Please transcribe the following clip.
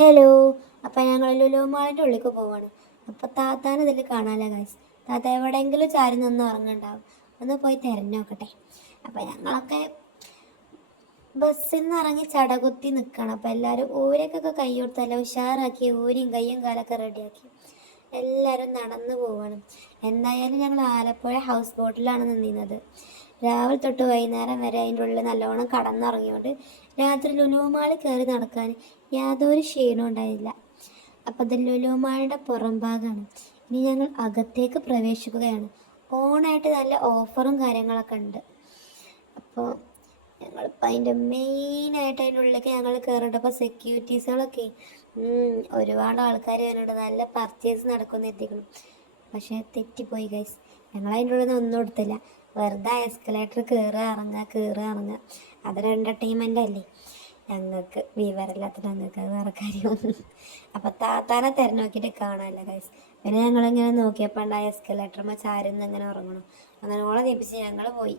Hello അപ്പം ഞങ്ങൾ ലുലു മാളിന്റെ ഉള്ളിലേക്ക് പോവാണ്. അപ്പോൾ താത്താനെ ഇതിൽ കാണാമല്ലോ ഗൈസ് താത്ത എവിടെയെങ്കിലും ചാരി നിന്ന് ഉറങ്ങുണ്ടാവും. ഒന്ന് പോയി തിരഞ്ഞു നോക്കട്ടെ. അപ്പം ഞങ്ങളൊക്കെ ബസ്സിൽ നിന്ന് ഇറങ്ങി ചടകുത്തി നിൽക്കണം അപ്പം എല്ലാവരും ഊരക്കൊക്കെ കൈ കൊടുത്തല്ല ഉഷാറാക്കി ഊരിയും കയ്യും കാലൊക്കെ റെഡിയാക്കി എല്ലാവരും നടന്നു പോവാണ്. എന്തായാലും ഞങ്ങൾ ആലപ്പുഴ ഹൗസ് ബോട്ടിലാണ് നിന്നിരുന്നത് രാവിലെ തൊട്ട് വൈകുന്നേരം വരെ അതിന്റെ ഉള്ളിൽ നല്ലോണം കടന്നിറങ്ങിയോണ്ട് രാത്രി ലുലുമാളി കയറി നടക്കാൻ യാതൊരു ക്ഷീണവും ഉണ്ടായില്ല. അപ്പോൾ അത് ലുലുമാളിയുടെ പുറം ഭാഗമാണ് ഇനി ഞങ്ങൾ അകത്തേക്ക് പ്രവേശിക്കുകയാണ്. ഓണായിട്ട് നല്ല ഓഫറും കാര്യങ്ങളൊക്കെ ഉണ്ട്. അപ്പോൾ ഞങ്ങളിപ്പോൾ അതിന്റെ മെയിനായിട്ട് അതിന്റെ ഉള്ളിലേക്ക് ഞങ്ങൾ കയറിട്ടപ്പോൾ സെക്യൂരിറ്റീസുകളൊക്കെ ഒരുപാട് ആൾക്കാർ വരുന്നുണ്ട് നല്ല പർച്ചേസ് നടക്കുന്ന എത്തിക്കണം പക്ഷേ തെറ്റിപ്പോയി ഗൈസ് ഞങ്ങൾ അതിന്റെ ഉള്ളിൽ നിന്ന് ഒന്നും എടുത്തില്ല. വെറുതെ എസ്കലേറ്റർ കയറുക ഇറങ്ങുക കയറുക ഇറങ്ങുക. അതൊരു എന്റർടൈൻമെന്റ് അല്ലേ? ഞങ്ങൾക്ക് വിവരമില്ലാത്ത ഞങ്ങൾക്ക് അത് വേറെ കാര്യമൊന്നും അപ്പോൾ താത്താനെ തിരഞ്ഞോക്കിയിട്ട് കാണാമല്ലോ ഗൈസ് പിന്നെ ഞങ്ങളിങ്ങനെ നോക്കിയപ്പോൾ ഉണ്ടായ എസ്കലേറ്റർമ്മ ചാരുന്ന് ഇങ്ങനെ ഉറങ്ങണം. അങ്ങനെ ഓളെ നീപ്പിച്ച് ഞങ്ങൾ പോയി.